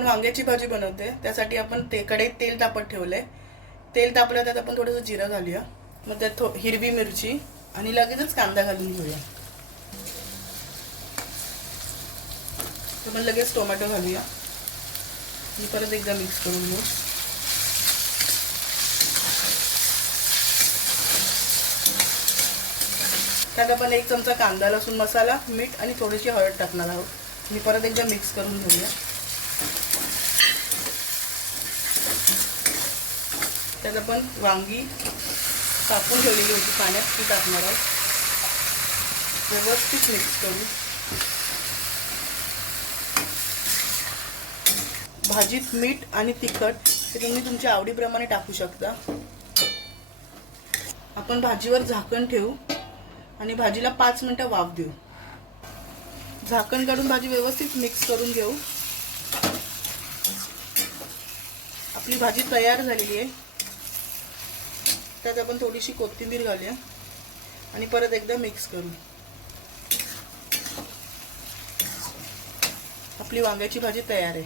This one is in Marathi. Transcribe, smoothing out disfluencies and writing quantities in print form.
आपण वांग्याची भाजी बनवते त्यासाठी आपण कढईत तेल तापत ठेवलंय. तेल तापलं त्यात आपण थोडंसं जिरं घालूया. मग त्यात हिरवी मिरची आणि लगेचच कांदा घालून घेऊया. तर मग लगेच टोमॅटो घालूया आणि परत एकदा मिक्स करून घेऊ. त्यात आपण 1 चमचा कांदा लसूण मसाला मीठ आणि थोडीशी हळद टाकणार आहोत. मी परत एकदा मिक्स करून घेऊया. त्यात आपण वांगी कापून ठेवलेली होती पाण्यात ती टाकणार आहोत. व्यवस्थित मिक्स करू. भाजीत मीठ आणि तिखट हे तुम्ही तुमच्या आवडीप्रमाणे टाकू शकता. आपण भाजीवर झाकण ठेवू आणि भाजीला 5 मिनिटं वाफ देऊ. झाकण काढून भाजी व्यवस्थित मिक्स करून घेऊ. आपली भाजी तयार झालेली आहे. त्यात आपण थोडीशी कोथिंबीर घालूया आणि परत एकदा मिक्स करू. आपली वांग्याची भाजी तयार आहे.